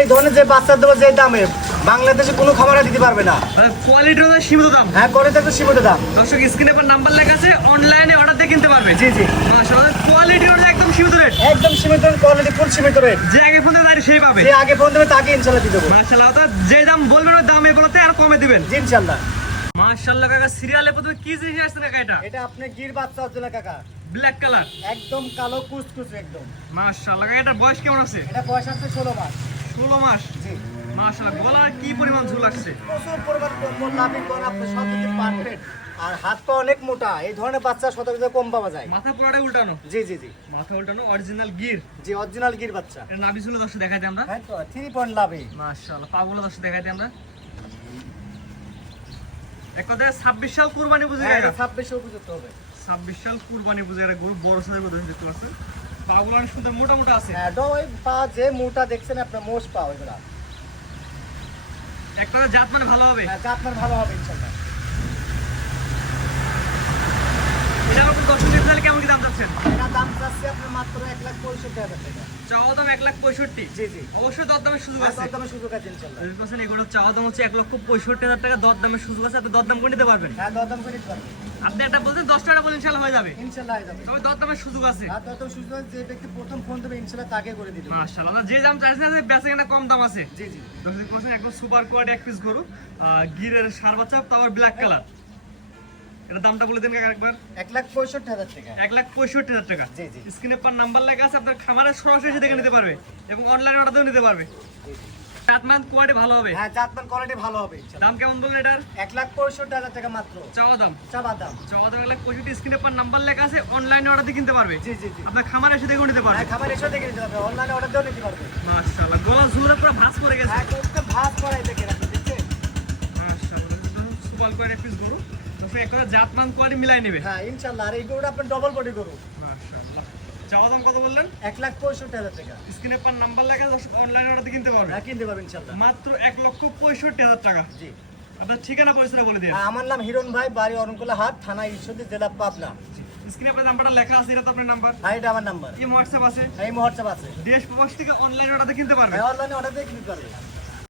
এই ধরনের যে বাচ্চা দেবো যে দামে বাংলাদেশে কোনো খামারে দিতে পারবে না। কোয়ালিটির সীমিত দাম। হ্যাঁ, করে তো সীমিত দাম। দর্শক স্ক্রিনে পর নাম্বার লেখা আছে, অনলাইনে অর্ডার দিয়ে কিনতে পারবে। জি জি, মাশাআল্লাহ, কোয়ালিটি অনুযায়ী একদম সীমিত রেট। একদম সীমিত কোয়ালিটি, ফুল সীমিত রেট। যে আগে ফোন দেবে সেই পাবে। যে আগে ফোন দেবে তাকে ইনশাআল্লাহ দিয়ে দেবো। মাশাআল্লাহ, তো যে দাম বলবেন ওই দামে বলতে আর কমে দিবেন। জি ইনশাআল্লাহ। মাশাআল্লাহ কাকা, সিরিয়ালে প্রথমে কি জিনিস আসছে কাকা? এটা আপনি গির বাচ্চা হচ্ছে না কাকা, ব্ল্যাক কালার, একদম কালো কুচকুচ একদম। মাশাআল্লাহ কাকা, এটার বয়স কেমন আছে? এটা বয়স আছে 16 মাস। 16 মাস। জি, মাশাআল্লাহ, গলার কি পরিমাণ ঝুল লাগছে? প্রচুর পরিমাণ কম্বল লাভি কোন আপনি সব দিকে পারফেক্ট। আর হাত পা অনেক মোটা, এই ধরনের বাচ্চা শতকরা কম পাওয়া যায়। মাথা পুরাটা উল্টানো। জি জি জি, মাথা উল্টানো, অরিজিনাল গির। জি অরিজিনাল গির বাচ্চা। এর নাভি ঝুলে দর্শক দেখাই দিই আমরা। হ্যাঁ তো 3 পয়েন্ট লাভি। মাশাআল্লাহ, পাগুলো দর্শক দেখাই দিই আমরা। এক কথায় 26 সাল কুরবানি বুঝে হ্যাঁ, গেল। এটা 26 উপযুক্ত হবে। 26 সাল কুরবানি বুঝে গেল, গরু বড় সাইজের গরু দেখতে পাচ্ছেন। পাগুলো অনেক সুন্দর মোটা মোটা আছে। হ্যাঁ, ওই পা যে মোটা দেখছেন আপনার মোষ পা ওইগুলা। এক কথায় জাত মানে ভালো হবে। হ্যাঁ, জাত মান ভালো হবে ইনশাআল্লাহ। এটা আপনার দর্শক দেখতে হলে কেমন কি দাম চাচ্ছেন? এটা দাম চাচ্ছি আপনার মাত্র 1,65,000 টাকা। চাওয়া দাম 1,65,000। জি জি, অবশ্যই দরদামের সুযোগ আর আছে। দরদামের সুযোগ আছে ইনশাআল্লাহ। 20% এগুলো চাওয়া দাম হচ্ছে 1,65,000 টাকা, দরদামের সুযোগ আছে। আপনি দরদাম করে নিতে পারবেন। হ্যাঁ, দরদাম করে দিতে পারবেন। আপনি একটা বলছেন 10 টাকা বলে ইনশাআল্লাহ হয়ে যাবে। ইনশাআল্লাহ হয়ে যাবে। তবে দরদামের সুযোগ আছে। আর দরদাম সুযোগ আছে, যে ব্যক্তি প্রথম ফোন দেবে ইনশাআল্লাহ তাকে করে দিতে হবে। মাশাআল্লাহ, যে দাম চাইছেন যে বেচে কিনা কম দাম আছে। জি জি, দর্শক দেখতে একদম সুপার কোয়াড এক পিস গরু, গিরের সার বাচ্চা, তারপর ব্ল্যাক কালার। এটা দামটা বলে দিন কাকা একবার। 1,65,000 টাকা। 1,65,000 টাকা। জি জি, স্ক্রিনে পর নাম্বার লেখা আছে, আপনার খামারে সরাসরি এসে দেখে নিতে পারবে এবং অনলাইনে অর্ডার দিয়েও নিতে পারবে। জাতমান কোয়ালিটি ভালো হবে। হ্যাঁ, জাতমান কোয়ালিটি ভালো হবে ইনশাআল্লাহ। দাম কেমন বলবেন এটার? 1,65,000 টাকা মাত্র চাওয়া দাম। চাবা দাম। চাওয়া দাম 1,65,000। স্ক্রিনে পর নাম্বার লেখা আছে, অনলাইনে অর্ডার দিয়ে কিনতে পারবে। জি জি জি, আপনার খামারে এসে দেখেও নিতে পারবে। হ্যাঁ, খাবার এসে দেখে নিতে হবে, অনলাইনে অর্ডার দিয়েও নিতে পারবে। মাশাআল্লাহ, গলা ঝুলে পুরো ভাঁজ করে গেছে। হ্যাঁ, কোনটা ভাত করাই দেখে রাখতে দেখছেন। মাশাআল্লাহ, সুপার কোয়াড এক পিস গরু। দর্শক এক কথা জাতমান কোয়ালিটি মিলাই নেবে। হ্যাঁ ইনশাআল্লাহ। আর এই গরুটা আপনার ডবল বডি গরু। মাশাআল্লাহ। চাওয়া দাম কত বললেন? 1,65,000 টাকা। স্ক্রিনে পর নাম্বার লেখা আছে, দর্শক অনলাইনে অর্ডার দিয়ে কিনতে পারবে হ্যাঁ, কিনতে পারবেন ইনশাআল্লাহ। মাত্র 1,65,000 টাকা। জি, আপনার ঠিকানা পরিচয় বলে দিন। হ্যাঁ, আমার নাম হিরণ ভাই, বাড়ি অরণকুলা হাট, থানা ঈশ্বরদী, জেলা পাবনা। স্ক্রিনে আপনার নাম্বারটা লেখা আছে, এটা তো আপনার নাম্বার। হ্যাঁ, এটা আমার নাম্বার। এই হোয়াটসঅ্যাপ আছে। এই হোয়াটসঅ্যাপ আছে। দেশ প্রবাস থেকে অনলাইন অর্ডার কিনতে পারবে। হ্যাঁ, অনলাইনে অর্ডার দিয়ে কিনতে পারবে।